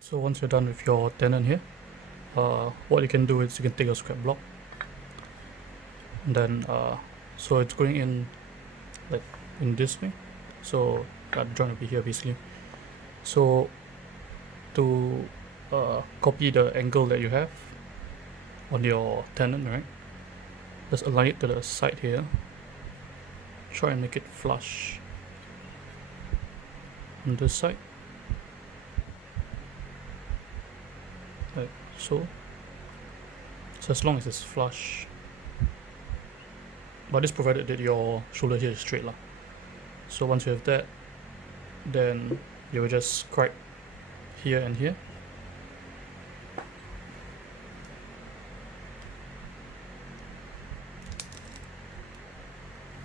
So once you're done with your tenon here, what you can do is you can take a scrap block, and then so it's going in like in this way. So that joint will be here basically. So to copy the angle that you have on your tenon, right? Just align it to the side here. Try and make it flush on this side, like so. So as long as it's flush, but this provided that your shoulder here is straight lah. So once you have that, then you will just scribe here and here.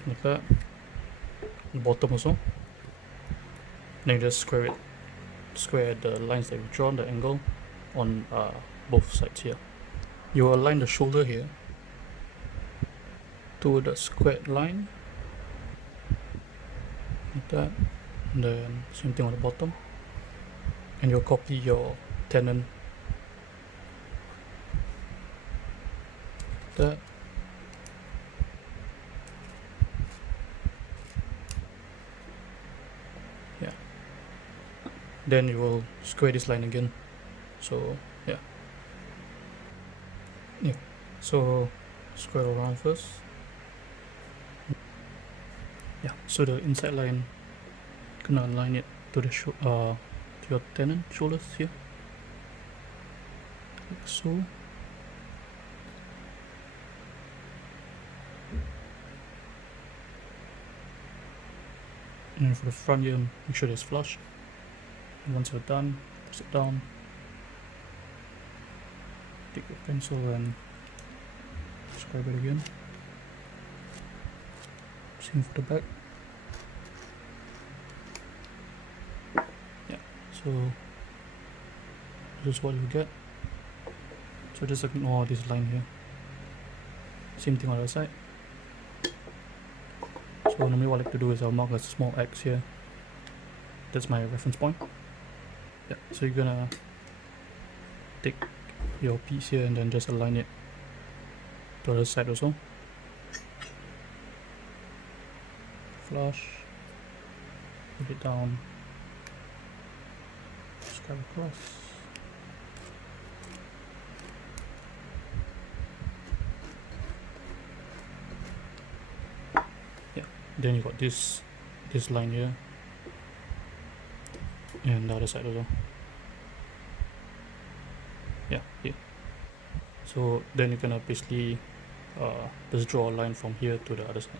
Like that. The bottom also. Then you just square the lines that we've drawn, the angle on both sides here. You align the shoulder here to the squared line, like that, and then same thing on the bottom, and you'll copy your tenon, like that. Yeah. Then you will square this line again. So yeah. So square around first. Yeah. So the inside line, gonna align it to the to your tenon shoulders here, like so. And for the front here, make sure it's flush. And once you're done, press it down. Take your pencil and scribe it again. Same for the back. Yeah, so this is what you get. So just ignore this line here. Same thing on the other side. So normally what I like to do is I'll mark a small X here. That's my reference point. Yeah, so you're gonna take your piece here and then just align it to the other side also. Flush, put it down, scribe across. Yeah, then you got this line here, and the other side also. Yeah, here. So then you can basically just draw a line from here to the other side.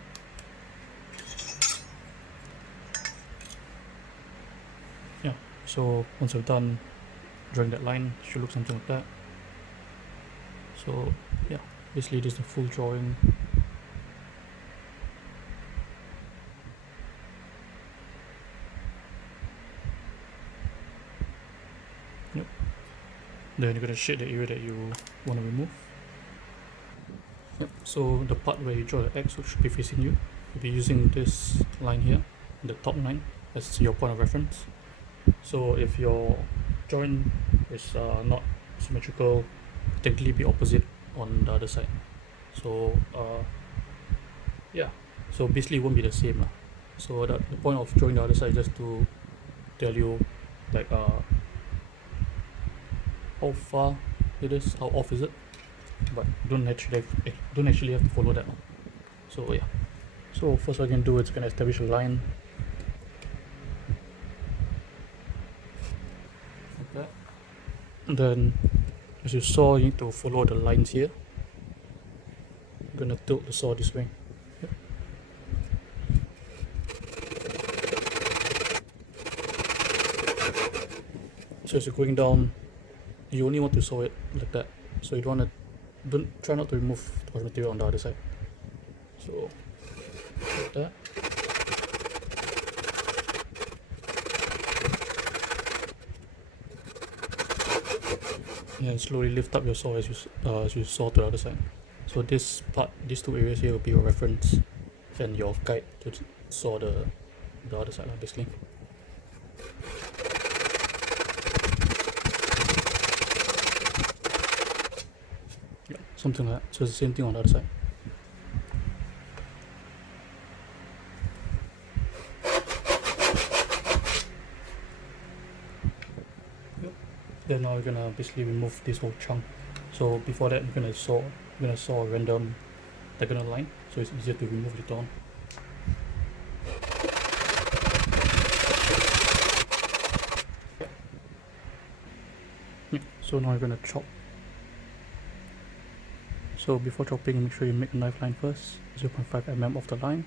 Yeah, so once I've done drawing that line, it should look something like that. So yeah, basically this is the full drawing. Yep. Then you're gonna shade the area that you want to remove. Yep. So the part where you draw the X should be facing you. You'll be using this line here, the top line, as your point of reference. So if your joint is not symmetrical, technically be opposite on the other side. So yeah, so basically it won't be the same lah. So the point of drawing the other side is just to tell you like how far it is, how off is it, but don't actually have to follow that one. So yeah, so first what I can do is I can establish a line like that, and then as you saw, you need to follow the lines here. I'm gonna tilt the saw this way. Yep. So as you're going down, you only want to saw it like that. So you don't try not to remove the material on the other side. So like that. And slowly lift up your saw as you saw to the other side. So this part, these two areas here will be your reference and your guide to saw the other side basically. something like that. So it's the same thing on the other side. Yep. Then now we're gonna basically remove this whole chunk. So before that, we're gonna saw a random diagonal line, so it's easier to remove later on. Yeah. So now we're gonna chop. So before chopping, make sure you make a knife line first, 0.5 mm off the line.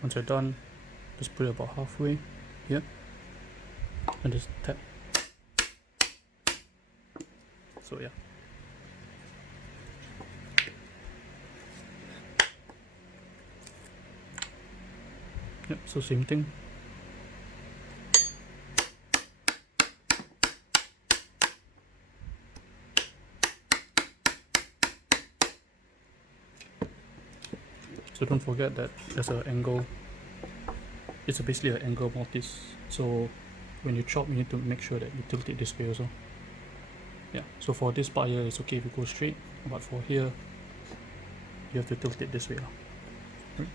Once you're done, just put it about halfway here and just tap. So yeah. Yep, so same thing. So don't forget that there's an angle. It's basically an angle mortise. So when you chop, you need to make sure that you tilt it this way also. Yeah, so for this part here, it's okay if you go straight, but for here, you have to tilt it this way. Right?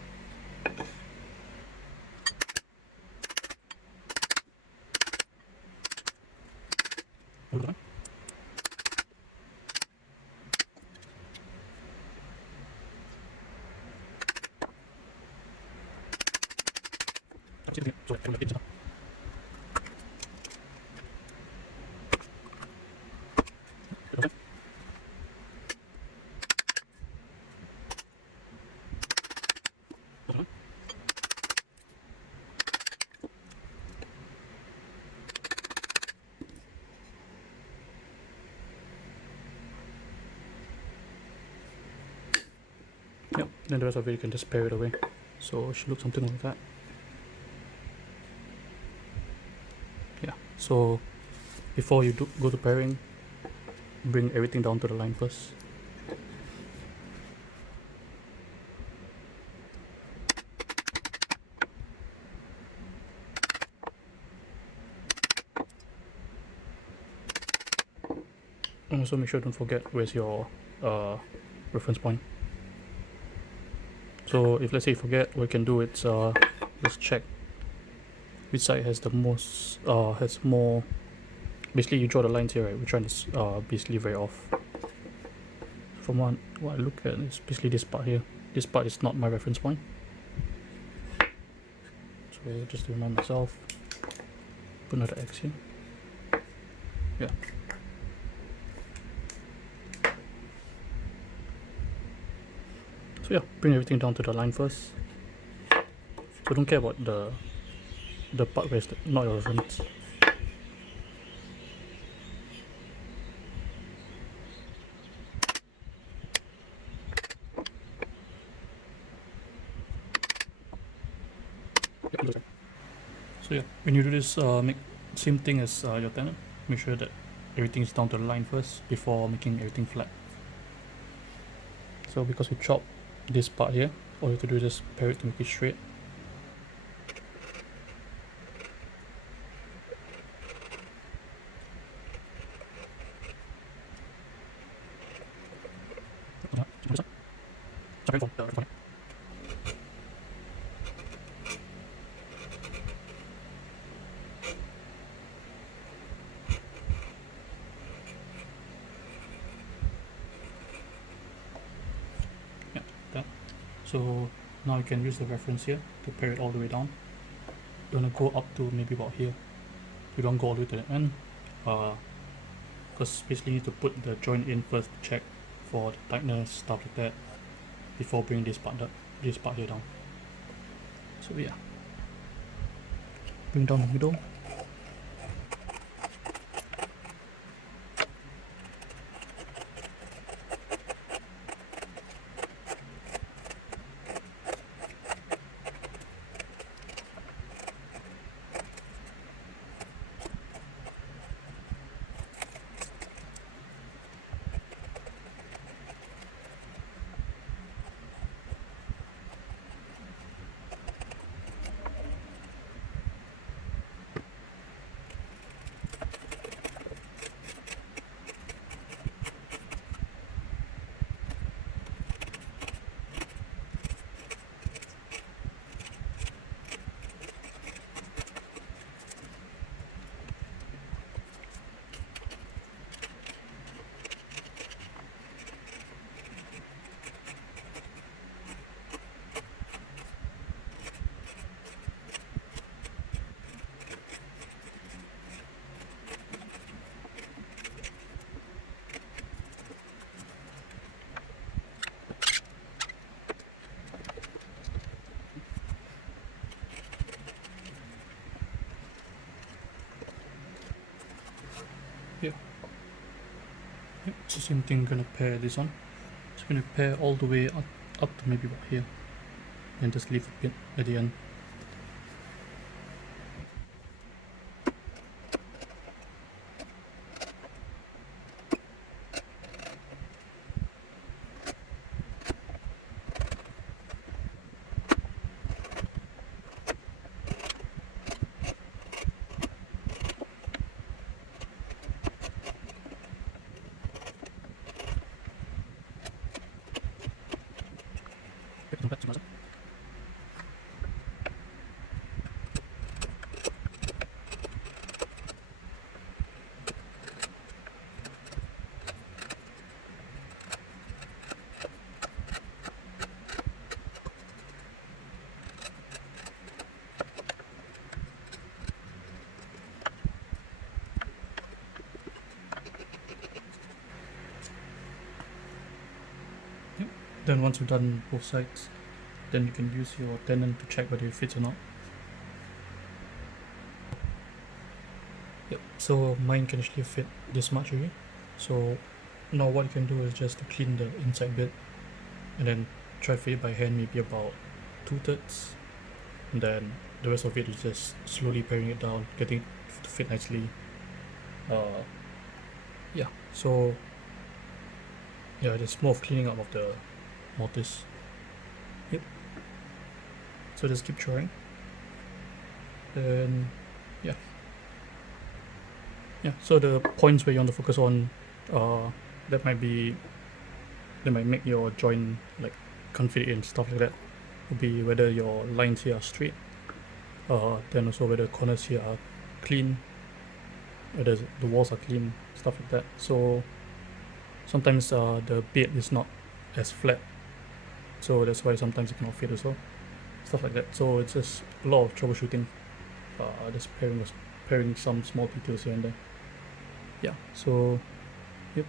Yep, then the rest of it you can just pare it away. So it should look something like that. Yeah, so before you go to pairing, bring everything down to the line first. And also make sure don't forget where's your reference point. So if let's say you forget, what you can do is just check which side has the most has more. Basically you draw the lines here, right? We're trying to basically very off. From what I look at is basically this part here. This part is not my reference point. So just to remind myself, put another X here. Yeah. So yeah, bring everything down to the line first. So don't care about the part where it's not your reference. So yeah, when you do this, make same thing as your tenon. Make sure that everything is down to the line first before making everything flat. So because we chop this part here, all you have to do is just pare it to make it straight. So now you can use the reference here to pare it all the way down. You want to go up to maybe about here. You don't go all the way to the end, because basically you need to put the joint in first to check for the tightness, stuff like that, before bringing this part here down. So yeah, bring down the middle. Yep, so same thing, gonna pair this on. Just gonna pair all the way up to maybe about here, and just leave a bit at the end. Yep. Then once you've done both sides, then you can use your tenon to check whether it fits or not. Yep, so mine can actually fit this much already. So now what you can do is just to clean the inside bit and then try fit it by hand, maybe about 2/3, and then the rest of it is just slowly paring it down, getting it to fit nicely. Yeah, so yeah, it's more of cleaning up of the mortise. Yep. So just keep trying. Then yeah, so the points where you want to focus on, that might make your joint like can't fit in, stuff like that. Would be whether your lines here are straight, then also whether corners here are clean, whether the walls are clean, stuff like that. So sometimes the bed is not as flat, so that's why sometimes it cannot fit as well, stuff like that. So it's just a lot of troubleshooting, just pairing some small details here and there. Yeah, so yep.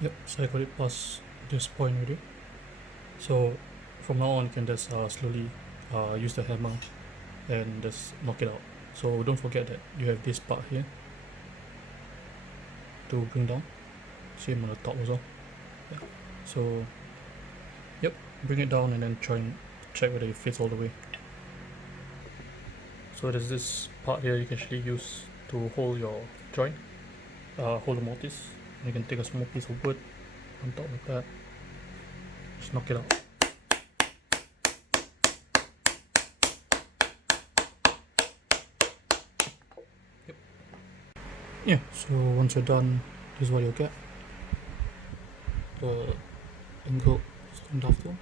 Yep, so I got it past this point already. So from now on, you can just slowly use the hammer and just knock it out. So don't forget that you have this part here to bring down. Same on the top as well. Yeah. So yep, bring it down and then try and check whether it fits all the way. So there's this part here you can actually use to hold your joint, hold the mortise. You can take a small piece of wood on top like that, just knock it out. Yep. Yeah, so once you're done, this is what you'll get. The angled stone dovetail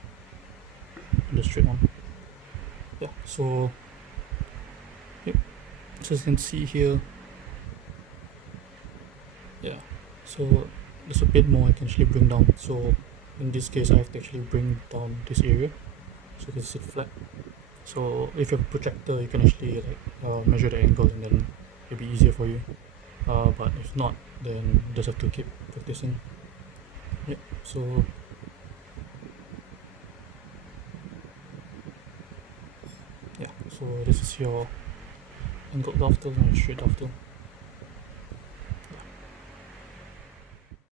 and the straight one. Yeah, so yep, so as you can see here, yeah, so there's a bit more I can actually bring down. So in this case I have to actually bring down this area so it can sit flat. So if you have a protractor, you can actually like measure the angle and then it'll be easier for you. But if not, then you just have to keep practicing. Yep, so yeah, so this is your angled dovetail and straight dovetail.